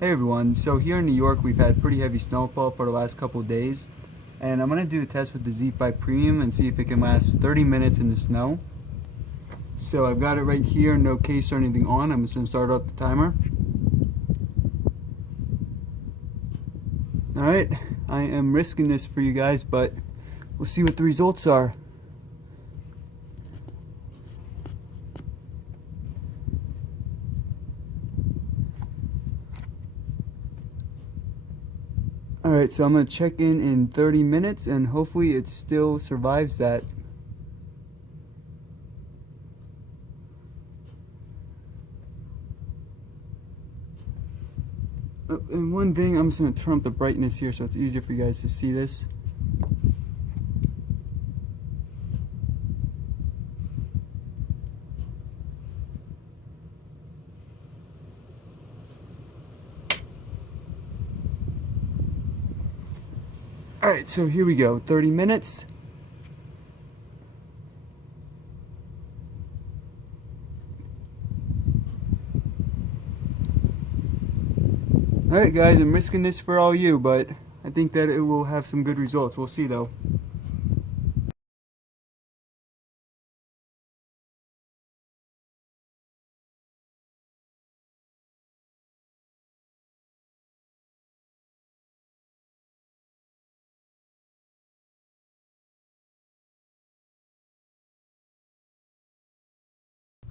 Hey everyone, so here in New York we've had pretty heavy snowfall for the last couple of days, and I'm going to do a test with the Z5 Premium and see if it can last 30 minutes in the snow. So I've got it right here, no case or anything on. I'm just going to start up the timer. Alright, I am risking this for you guys, but we'll see what the results are. Alright, so I'm going to check in 30 minutes and hopefully it still survives that. And one thing, I'm just going to turn up the brightness here so it's easier for you guys to see this. Alright, so here we go, 30 minutes. Alright guys, I'm risking this for all you, but I think that it will have some good results. We'll see though.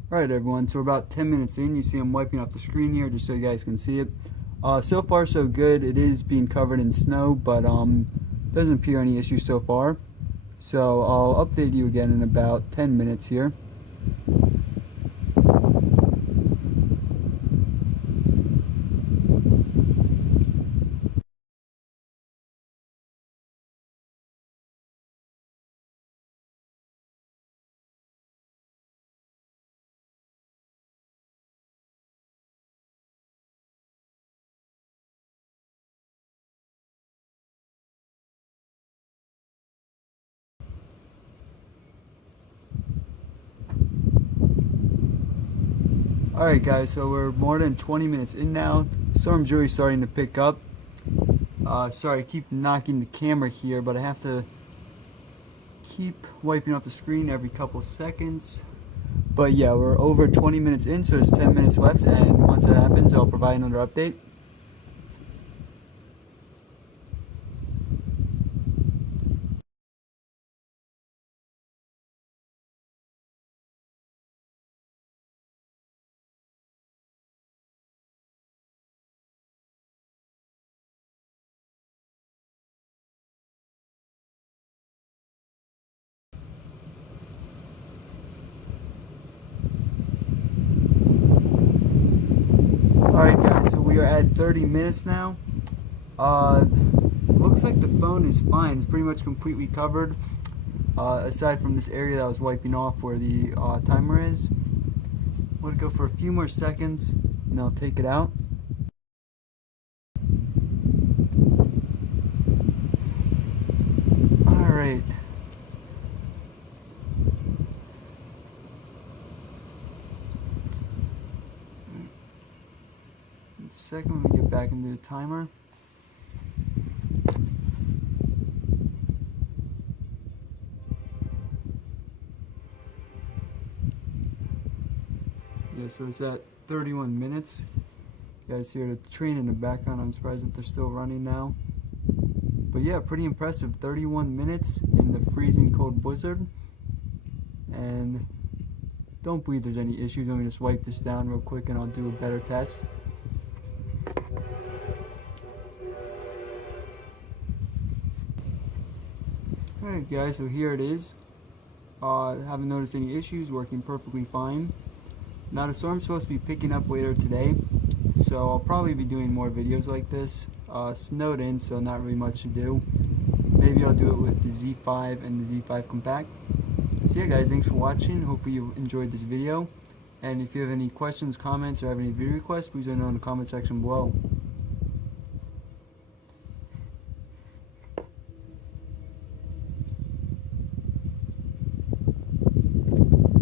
Alright everyone, so we're about 10 minutes in. You see I'm wiping off the screen here just so you guys can see it. So far so good. It is being covered in snow, but doesn't appear any issues so far. So I'll update you again in about 10 minutes here. Alright guys, so we're more than 20 minutes in now. Storm's really starting to pick up. Sorry, I keep knocking the camera here, but I have to keep wiping off the screen every couple seconds. But yeah, we're over 20 minutes in, so there's 10 minutes left, and once that happens, I'll provide another update. Alright guys, so we are at 30 minutes now. Looks like the phone is fine. It's pretty much completely covered. Aside from this area that I was wiping off where the timer is. I'm going to go for a few more seconds and I'll take it out. Alright. Second, when we get back into the timer. Yeah, so it's at 31 minutes. You guys hear the train in the background. I'm surprised that they're still running now. But yeah, pretty impressive. 31 minutes in the freezing cold blizzard. And don't believe there's any issues. Let me just wipe this down real quick and I'll do a better test. Alright guys, so here it is. Haven't noticed any issues, working perfectly fine. Now the storm's supposed to be picking up later today, so I'll probably be doing more videos like this. Snowed in, so not really much to do. Maybe I'll do it with the Z5 and the Z5 Compact. So yeah guys, thanks for watching. Hopefully you enjoyed this video. And if you have any questions, comments, or have any video requests, please let me know in the comment section below.